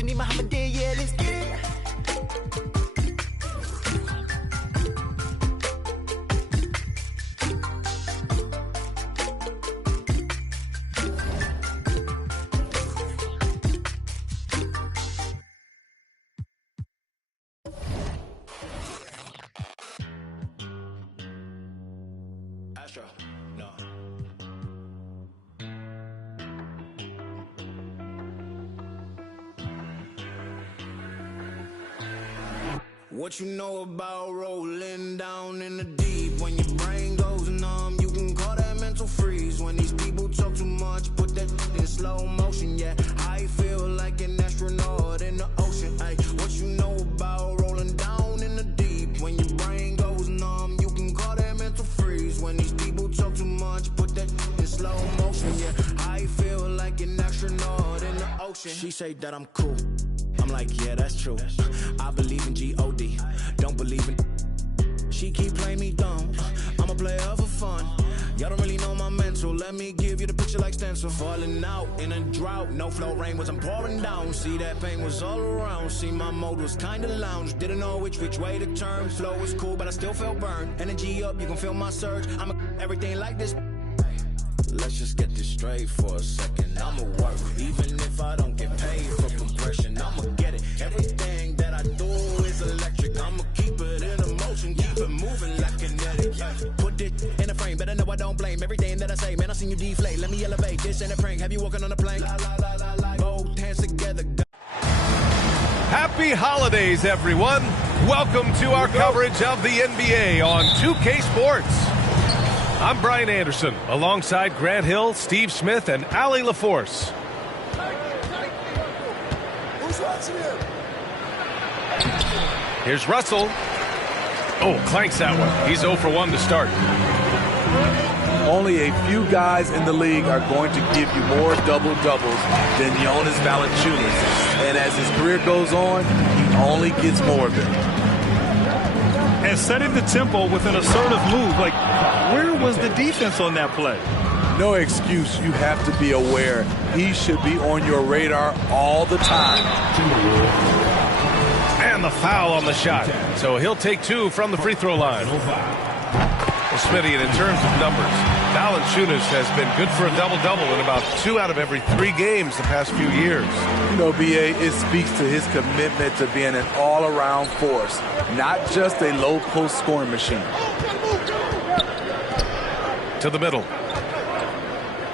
you need Muhammad, yeah, let's get it. Astro, no. What you know about rolling down in the deep? When your brain goes numb, you can call that mental freeze. When these people talk too much, put that in slow motion. Yeah, I feel like an astronaut in the ocean. Ay, what you know about rolling down in the deep? When your brain goes numb, you can call that mental freeze. When these people talk too much, put that in slow motion. Yeah, I feel like an astronaut in the ocean. She say that I'm cool. I'm like, yeah, that's true. I believe in G-O-D, don't believe in. She keep playing me dumb. I'm a player for fun. Y'all don't really know my mental. Let me give you the picture like stencil. Falling out in a drought. No flow, rain wasn't pouring down. See, that pain was all around. See, my mode was kinda lounge. Didn't know which way to turn. Flow was cool, but I still felt burned. Energy up, you can feel my surge. I'm everything like this. Let's just get this straight for a second. I'ma work, even if I don't get paid for progression. I'ma get it. Everything that I do is electric. I'ma keep it in motion, keep it moving like kinetic. Put it in a frame, better know I don't blame everything that I say. Man, I seen you deflate. Let me elevate. This ain't a prank. Have you walking on a plane? Both hands together. Happy holidays, everyone. Welcome to our coverage of the NBA on 2K Sports. I'm Brian Anderson, alongside Grant Hill, Steve Smith, and Ali LaForce. Who's watching him? Here's Russell. Oh, clanks that one. He's 0 for 1 to start. Only a few guys in the league are going to give you more double-doubles than Jonas Valanciunas. And as his career goes on, he only gets more of it. And setting the tempo with an assertive move. Like, where was the defense on that play? No excuse. You have to be aware. He should be on your radar all the time. And the foul on the shot. So he'll take 2 from the free throw line. Well, Smitty, and in terms of numbers, Valanciunas has been good for a double-double in about 2 out of every 3 games the past few years. You know, B.A., it speaks to his commitment to being an all-around force, not just a low-post scoring machine. To the middle.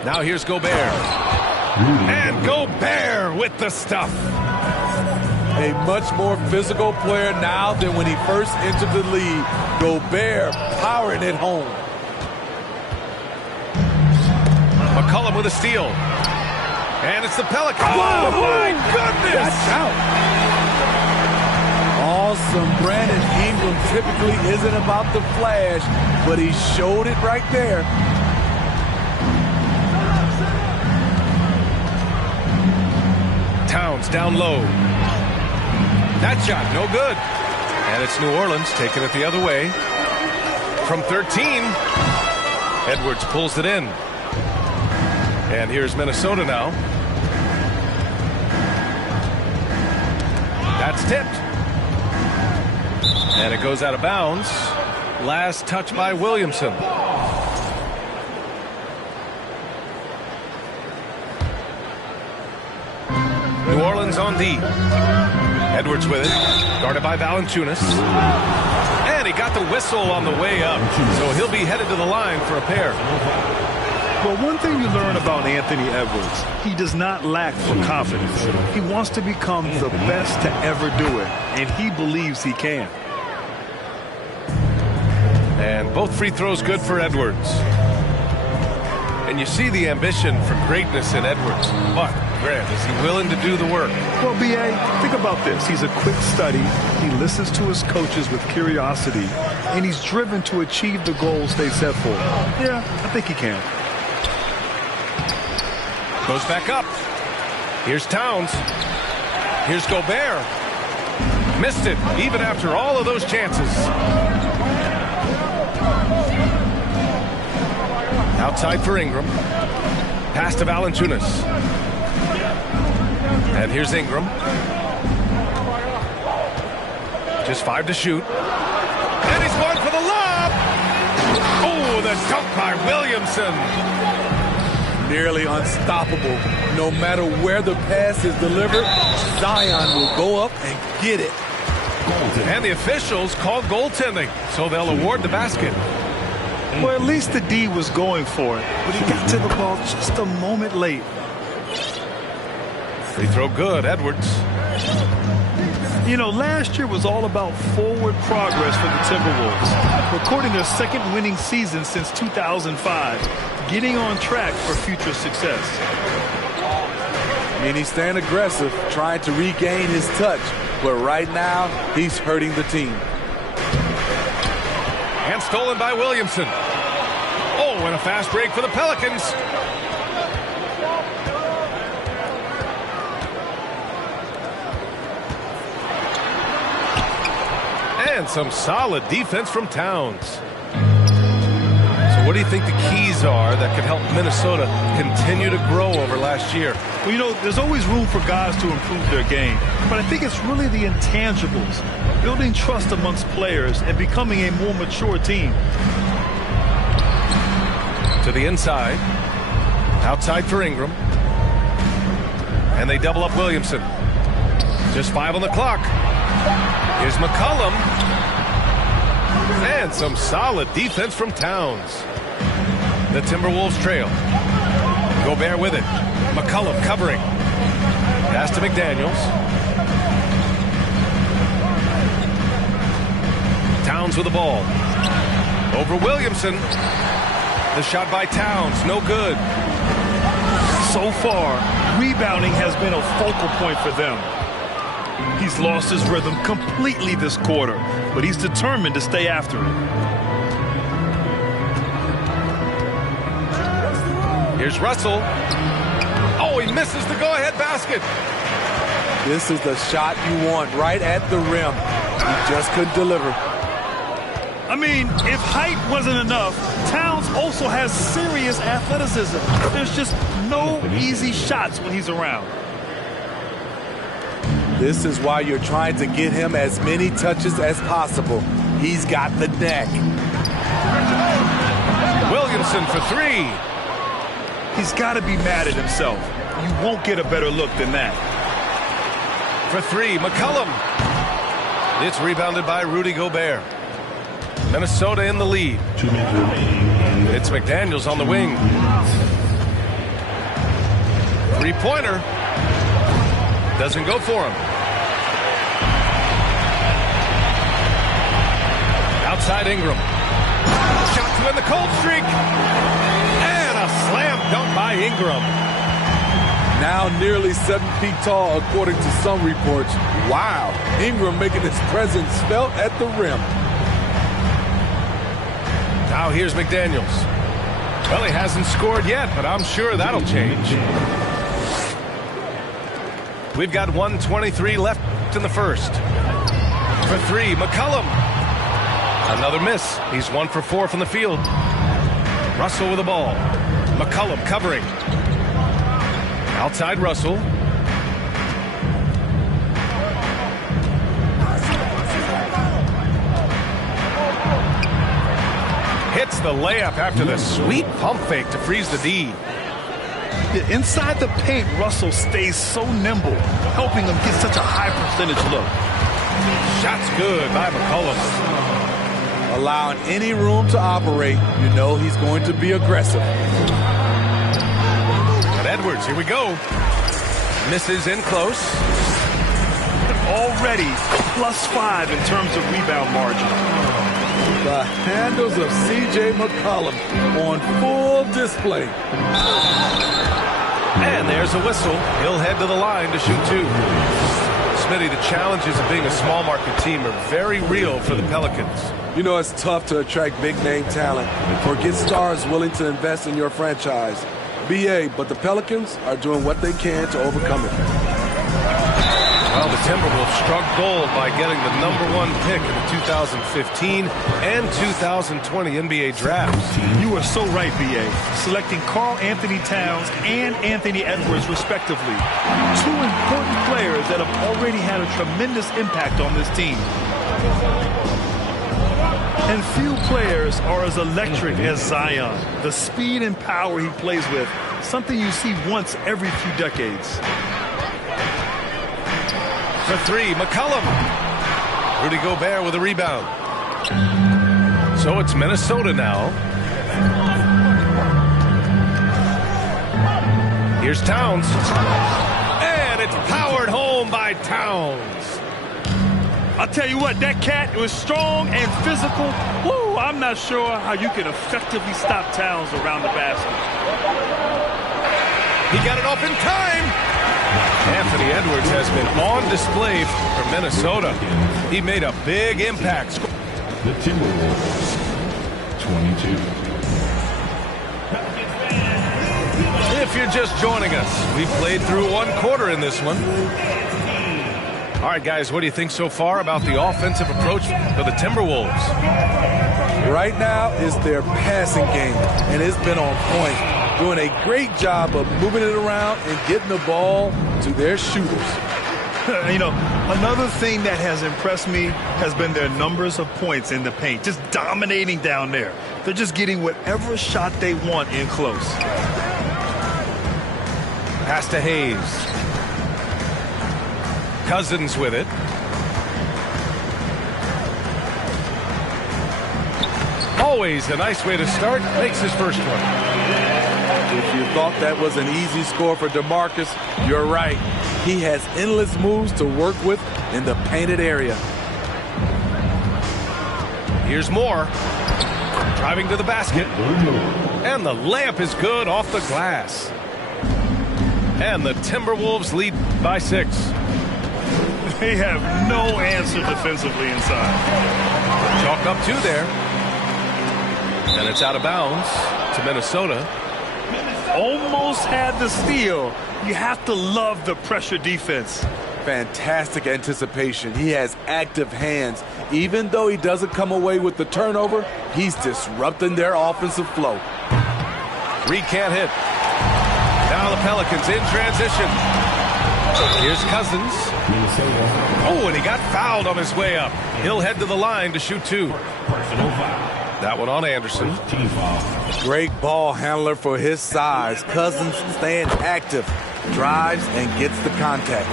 Now here's Gobert. And Gobert with the stuff. A much more physical player now than when he first entered the league. Gobert powering it home. McCollum with a steal. And it's the Pelicans. Oh, my goodness! That's out. Awesome. Brandon Ingram typically isn't about the flash, but he showed it right there. Towns down low. That shot, no good. And it's New Orleans taking it the other way. From 13, Edwards pulls it in. And here's Minnesota now. That's tipped. And it goes out of bounds. Last touch by Williamson. New Orleans on D. Edwards with it, guarded by Valanciunas. And he got the whistle on the way up, so he'll be headed to the line for a pair. Well, one thing you learn about Anthony Edwards, he does not lack for confidence. He wants to become the best to ever do it, and he believes he can. And both free throws good for Edwards. And you see the ambition for greatness in Edwards. But, Grant, is he willing to do the work? Well, B.A., think about this. He's a quick study. He listens to his coaches with curiosity, and he's driven to achieve the goals they set for him. Yeah, I think he can. Goes back up. Here's Towns. Here's Gobert. Missed it, even after all of those chances. Outside for Ingram. Pass to Valanciunas. And here's Ingram. Just 5 to shoot. And he's going for the lob. Oh, the dunk by Williamson. Nearly unstoppable. No matter where the pass is delivered, Zion will go up and get it. And the officials called goaltending, so they'll award the basket. Well, at least the D was going for it, but he got to the ball just a moment late. Free throw good, Edwards. You know, last year was all about forward progress for the Timberwolves, recording their second winning season since 2005, getting on track for future success. I mean, he's staying aggressive, trying to regain his touch, but right now, he's hurting the team. And stolen by Williamson. Oh, and a fast break for the Pelicans. And some solid defense from Towns. So what do you think the keys are that could help Minnesota continue to grow over last year? Well, you know, there's always room for guys to improve their game, but I think it's really the intangibles, building trust amongst players and becoming a more mature team. To the inside. Outside for Ingram. And they double up Williamson. Just 5 on the clock. Here's McCollum. And some solid defense from Towns. The Timberwolves trail. Gobert with it. McCollum covering. Pass to McDaniels. Towns with the ball. Over Williamson. The shot by Towns, no good. So far, rebounding has been a focal point for them. He's lost his rhythm completely this quarter, but he's determined to stay after it. Here's Russell. Oh, he misses the go-ahead basket. This is the shot you want right at the rim. He just couldn't deliver. I mean, if height wasn't enough, Towns also has serious athleticism. There's just no easy shots when he's around. This is why you're trying to get him as many touches as possible. He's got the neck. Williamson for 3. He's got to be mad at himself. You won't get a better look than that. For 3, McCollum. It's rebounded by Rudy Gobert. Minnesota in the lead. 2 minutes remaining. It's McDaniels on the wing. 3-pointer. Doesn't go for him. Outside Ingram. Shot to end the cold streak. And a slam dunk by Ingram. Now nearly 7 feet tall, according to some reports. Wow. Ingram making his presence felt at the rim. Now here's McDaniels. Well, he hasn't scored yet, but I'm sure that'll change. We've got 1:23 left in the first. For 3, McCollum. Another miss. He's 1 for 4 from the field. Russell with the ball. McCollum covering. Outside Russell. Hits the layup after the sweet pump fake to freeze the D. Inside the paint, Russell stays so nimble, helping him get such a high percentage look. Shot's good by McCollum. Allowing any room to operate, you know he's going to be aggressive. And Edwards, here we go. Misses in close. Already +5 in terms of rebound margin. The handles of C.J. McCollum on full display. And there's a whistle. He'll head to the line to shoot 2. Smitty, the challenges of being a small market team are very real for the Pelicans. You know, it's tough to attract big-name talent or get stars willing to invest in your franchise. BA, but the Pelicans are doing what they can to overcome it. Well, the Timberwolves struck gold by getting the #1 pick in the 2015 and 2020 NBA drafts. You are so right, B.A. Selecting Karl Anthony Towns and Anthony Edwards, respectively. Two important players that have already had a tremendous impact on this team. And few players are as electric as Zion. The speed and power he plays with, something you see once every few decades. For three, McCollum. Rudy Gobert with a rebound. So it's Minnesota now. Here's Towns. And it's powered home by Towns. I'll tell you what, that cat was strong and physical. Woo, I'm not sure how you can effectively stop Towns around the basket. He got it off in time. Anthony Edwards has been on display for Minnesota. He made a big impact. The Timberwolves, 22. If you're just joining us, we played through one quarter in this one. All right, guys, what do you think so far about the offensive approach for the Timberwolves? Right now is their passing game, and it's been on point. Doing a great job of moving it around and getting the ball to their shooters. You know, another thing that has impressed me has been their numbers of points in the paint, just dominating down there. They're just getting whatever shot they want in close. Pass to Hayes. Cousins with it. Always a nice way to start. Makes his first one. If you thought that was an easy score for DeMarcus, you're right. He has endless moves to work with in the painted area. Here's Moore. Driving to the basket. And the layup is good off the glass. And the Timberwolves lead by 6. They have no answer defensively inside. Chalk up 2 there. And it's out of bounds to Minnesota. Almost had the steal. You have to love the pressure defense. Fantastic anticipation. He has active hands. Even though he doesn't come away with the turnover, he's disrupting their offensive flow. Reed can't hit. Now the Pelicans in transition. Here's Cousins. Oh, and he got fouled on his way up. He'll head to the line to shoot 2. That one on Anderson. Great ball handler for his size. Cousins staying active, drives and gets the contact.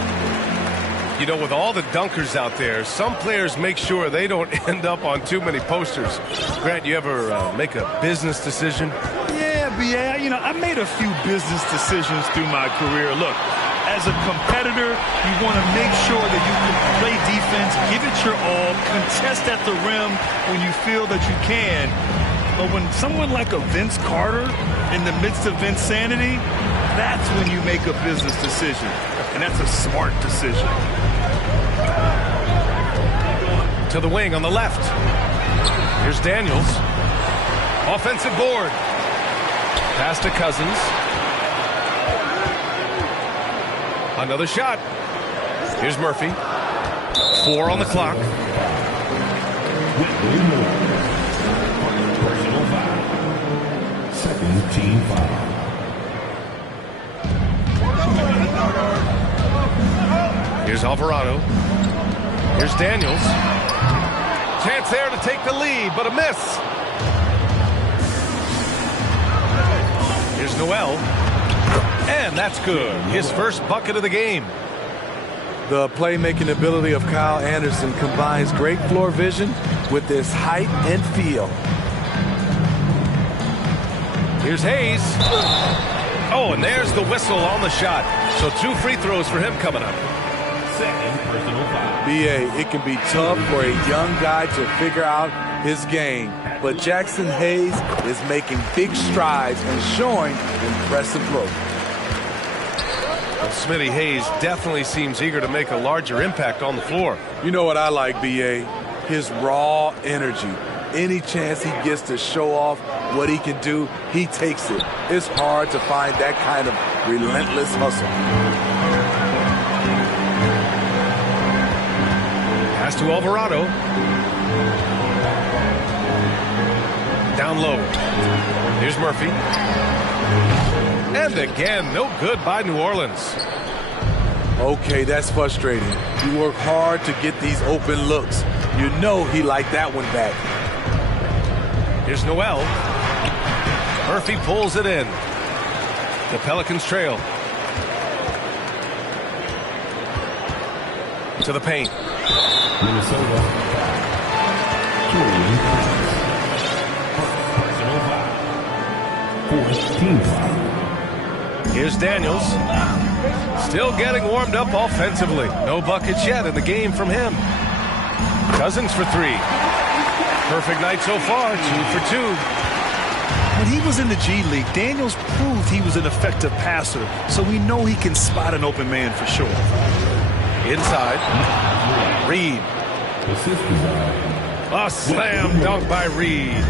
You know, with all the dunkers out there, some players make sure they don't end up on too many posters. Grant, you ever make a business decision? Yeah, you know, I made a few business decisions through my career. Look, as a competitor, you want to make sure that you can play defense, give it your all, contest at the rim when you feel that you can. But when someone like a Vince Carter in the midst of insanity, that's when you make a business decision. And that's a smart decision. To the wing on the left. Here's Daniels. Offensive board. Pass to Cousins. Another shot. Here's Murphy. 4 on the clock. Second team foul. Here's Alvarado. Here's Daniels. Chance there to take the lead, but a miss. Here's Noel. And that's good. His first bucket of the game. The playmaking ability of Kyle Anderson combines great floor vision with his height and feel. Here's Hayes. Oh, and there's the whistle on the shot. So 2 free throws for him coming up. Second personal foul. BA, it can be tough for a young guy to figure out his game. But Jackson Hayes is making big strides and showing impressive growth. Well, Smitty Hayes definitely seems eager to make a larger impact on the floor. You know what I like, BA? His raw energy. Any chance he gets to show off what he can do, he takes it. It's hard to find that kind of relentless hustle. to Alvarado. Down low. Here's Murphy. And again, no good by New Orleans. Okay, that's frustrating. You work hard to get these open looks. You know he liked that one back. Here's Noel. Murphy pulls it in. The Pelicans trail. To the paint. Minnesota. Personal foul. Fourth team foul. Here's Daniels. Still getting warmed up offensively. No buckets yet in the game from him. Cousins for three. Perfect night so far, 2 for 2. When he was in the G League, Daniels proved he was an effective passer, so we know he can spot an open man for sure. Inside. Reed. A slam dunk by Reed.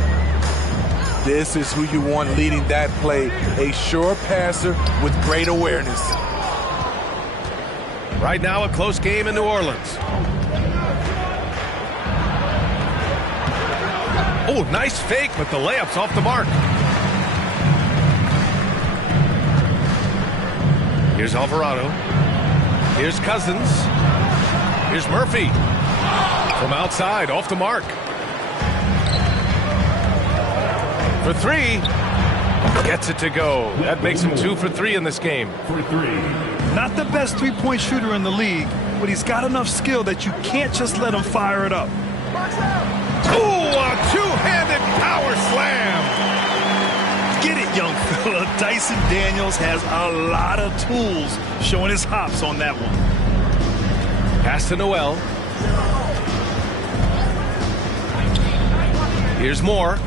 This is who you want leading that play. A sure passer with great awareness. Right now, a close game in New Orleans. Oh, nice fake, but the layup's off the mark. Here's Alvarado. Here's Cousins. Here's Murphy. From outside, off the mark. For three. Gets it to go. That makes him 2 for 3 in this game. For 3. Not the best three-point shooter in the league, but he's got enough skill that you can't just let him fire it up. Oh, a two-handed power slam. Get it, young fella. Dyson Daniels has a lot of tools, showing his hops on that one. Pass to Noel. Here's Moore.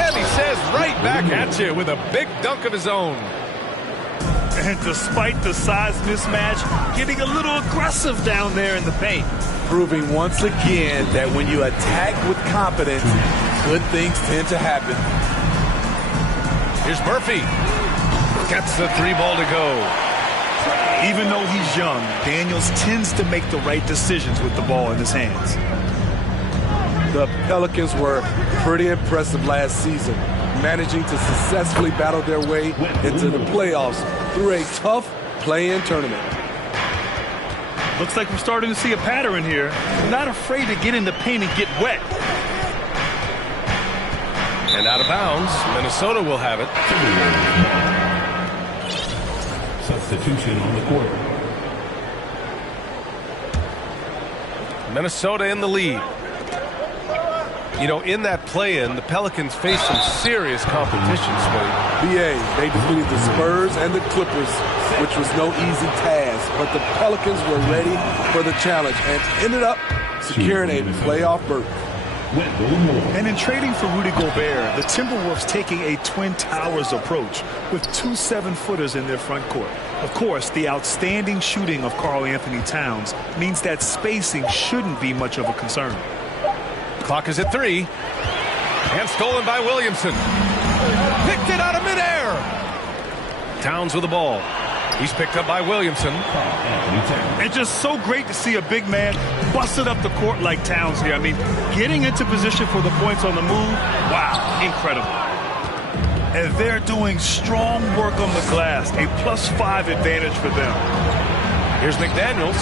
And he says right back at you with a big dunk of his own. And despite the size mismatch, getting a little aggressive down there in the paint. Proving once again that when you attack with confidence, good things tend to happen. Here's Murphy. Gets the 3-ball to go. Even though he's young, Daniels tends to make the right decisions with the ball in his hands. The Pelicans were pretty impressive last season, managing to successfully battle their way into the playoffs through a tough play-in tournament. Looks like we're starting to see a pattern here. Not afraid to get in the paint and get wet. And out of bounds, Minnesota will have it. Substitution on the court. Minnesota in the lead. You know, in that play-in, the Pelicans faced some serious competition, Smitty. BA, they defeated the Spurs and the Clippers, which was no easy task, but the Pelicans were ready for the challenge and ended up securing a playoff berth. And in trading for Rudy Gobert, the Timberwolves taking a Twin Towers approach with 2 7-footers in their front court. Of course, the outstanding shooting of Karl Anthony Towns means that spacing shouldn't be much of a concern. Clock is at 3. And stolen by Williamson. Picked it out of midair. Towns with the ball. He's picked up by Williamson. It's just so great to see a big man busted up the court like Towns here. I mean, getting into position for the points on the move, wow, incredible. And they're doing strong work on the glass, a +5 advantage for them. Here's McDaniels.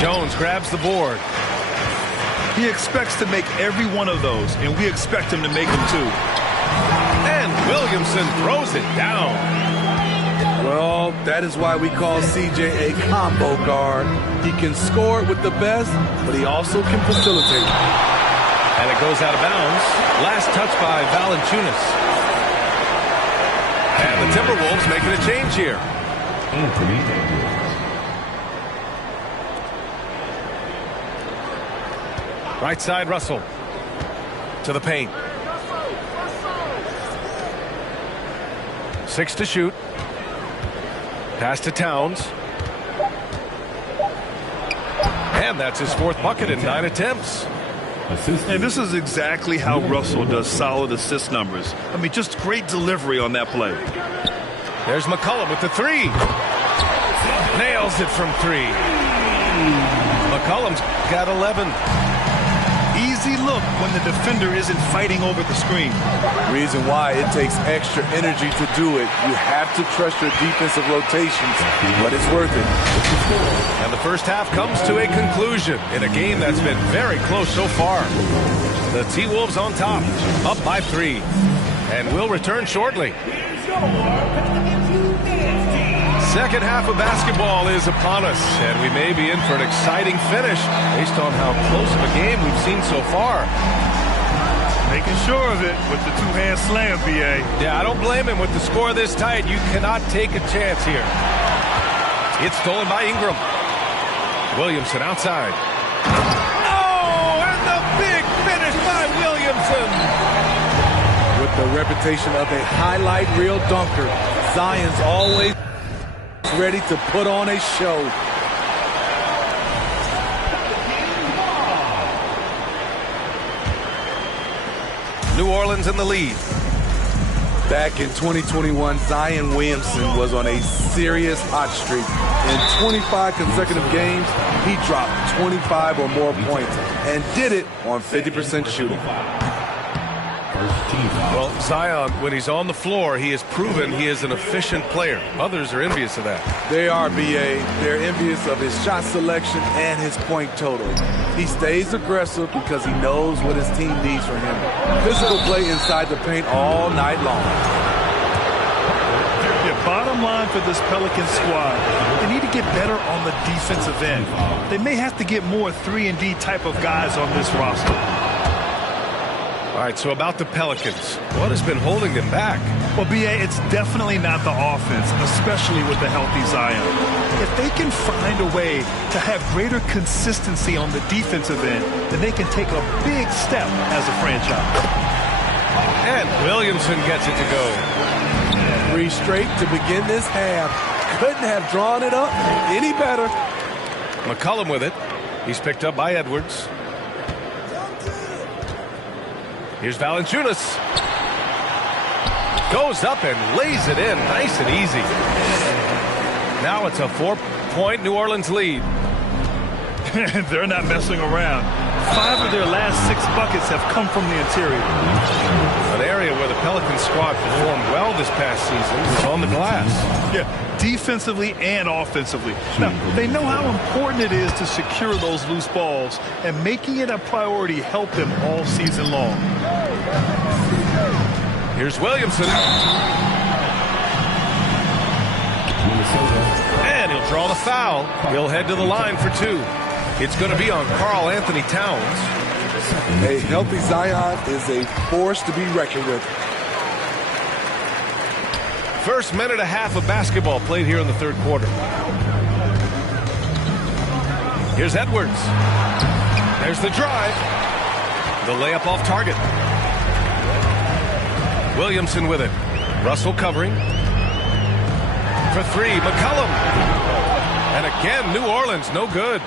Jones grabs the board. He expects to make every one of those, and we expect him to make them too. And Williamson throws it down. Well, that is why we call CJ a combo guard. He can score with the best, but he also can facilitate. And it goes out of bounds. Last touch by Valanciunas. And the Timberwolves making a change here. Anthony Edwards. Right side, Russell. To the paint. 6 to shoot. Pass to Towns. And that's his 4th bucket in 9 attempts. And this is exactly how Russell does solid assist numbers. I mean, just great delivery on that play. There's McCollum with the 3. Nails it from 3. McCollum's got 11. Easy look when the defender isn't fighting over the screen. Reason why it takes extra energy to do it. You have to trust your defensive rotations, but it's worth it. And the first half comes to a conclusion in a game that's been very close so far. The T-Wolves on top, up by 3. And we'll return shortly. Second half of basketball is upon us, and we may be in for an exciting finish based on how close of a game we've seen so far. Making sure of it with the two-hand slam, B.A. Yeah, I don't blame him with the score this tight. You cannot take a chance here. It's stolen by Ingram. Williamson outside. Oh, and the big finish by Williamson. With the reputation of a highlight reel dunker, Zion's always ready to put on a show. New Orleans in the lead. Back in 2021, Zion Williamson was on a serious hot streak. In 25 consecutive games, he dropped 25 or more points and did it on 50% shooting. Well, Zion, when he's on the floor, he has proven he is an efficient player. Others are envious of that. They are, B.A. They're envious of his shot selection and his point total. He stays aggressive because he knows what his team needs from him. Physical play inside the paint all night long. Yeah, bottom line for this Pelicans squad, they need to get better on the defensive end. They may have to get more 3-and-D type of guys on this roster. All right, so about the Pelicans, what has been holding them back? Well, B.A., it's definitely not the offense, especially with the healthy Zion. If they can find a way to have greater consistency on the defensive end, then they can take a big step as a franchise. And Williamson gets it to go. 3 straight to begin this half. Couldn't have drawn it up any better. McCollum with it. He's picked up by Edwards. Here's Valanciunas. Goes up and lays it in nice and easy. Now it's a 4-point New Orleans lead. They're not messing around. 5 of their last 6 buckets have come from the interior. An area where the Pelicans squad performed well this past season was on the glass. Yeah, defensively and offensively. Now, they know how important it is to secure those loose balls, and making it a priority helped them all season long. Here's Williamson. And he'll draw the foul. He'll head to the line for 2. It's going to be on Karl Anthony Towns. A healthy Zion is a force to be reckoned with. First minute and a half of basketball played here in the third quarter. Here's Edwards. There's the drive. The layup off target. Williamson with it. Russell covering. For 3, McCollum. And again, New Orleans, no good.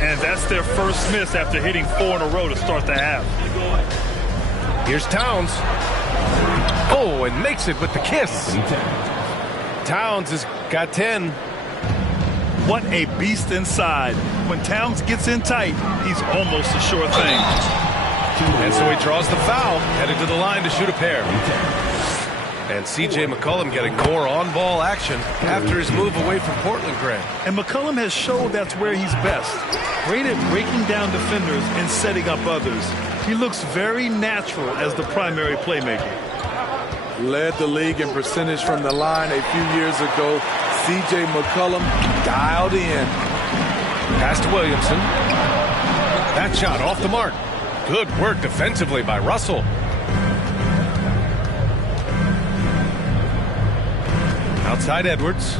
And that's their first miss after hitting 4 in a row to start the half. Here's Towns. Oh, and makes it with the kiss. Towns has got 10. What a beast inside. When Towns gets in tight, he's almost a sure thing. And so he draws the foul, headed to the line to shoot a pair. And C.J. McCollum getting more on-ball action after his move away from Portland, Grant. And McCollum has showed that's where he's best. Great at breaking down defenders and setting up others. He looks very natural as the primary playmaker. Led the league in percentage from the line a few years ago. C.J. McCollum dialed in. Pass to Williamson. That shot off the mark. Good work defensively by Russell. Outside Edwards.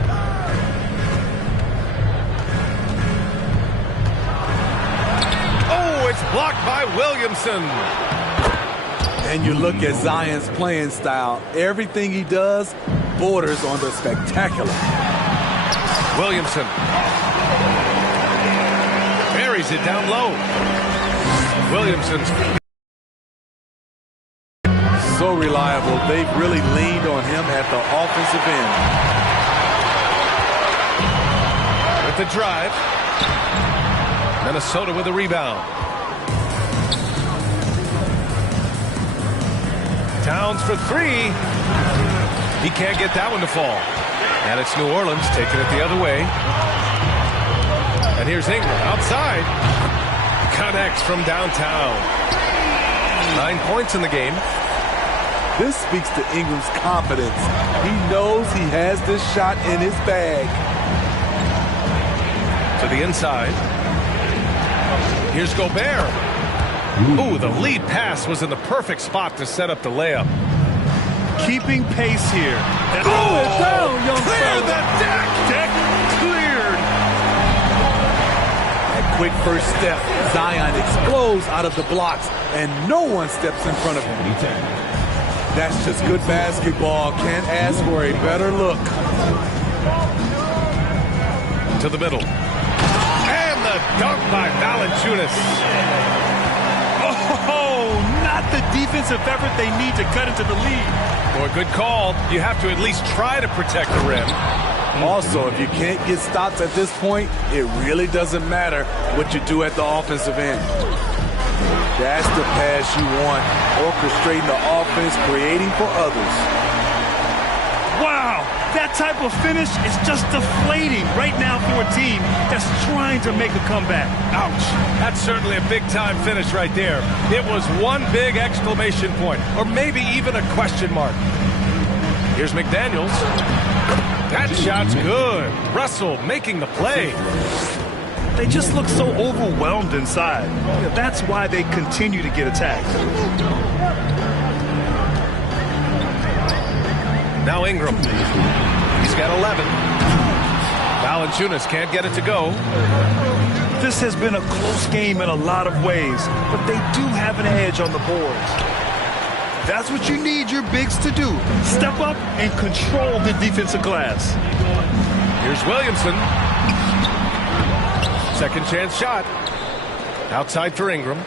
Oh, it's blocked by Williamson. And you look at Zion's playing style. Everything he does borders on the spectacular. Williamson. Buries it down low. Williamson's so reliable. They've really leaned on him at the offensive end. with the drive. Minnesota with a rebound. Towns for three. He can't get that one to fall. And it's New Orleans taking it the other way. And here's Ingram outside. Connects from downtown. 9 points in the game. This speaks to Ingram's confidence. He knows he has this shot in his bag. To the inside. Here's Gobert. Ooh, the lead pass was in the perfect spot to set up the layup. Keeping pace here. Throw it down, young Clear fella. the deck. Deck cleared. That quick first step. Zion explodes out of the blocks, and no one steps in front of him. That's just good basketball. Can't ask for a better look. To the middle. And the dunk by Valanciunas. Oh, not the defensive effort they need to cut into the lead. Boy, good call. You have to at least try to protect the rim. Also, if you can't get stops at this point, it really doesn't matter what you do at the offensive end. That's the pass you want. Orchestrating the offense, creating for others. Wow, that type of finish is just deflating right now for a team that's trying to make a comeback. Ouch. That's certainly a big-time finish right there. It was one big exclamation point, or maybe even a question mark. Here's McDaniels. That shot's good. Russell making the play. They just look so overwhelmed inside. That's why they continue to get attacked. Now Ingram. He's got 11. Valanciunas can't get it to go. This has been a close game in a lot of ways, but they do have an edge on the boards. That's what you need your bigs to do. Step up and control the defensive glass. Here's Williamson. Second chance shot. Outside for Ingram.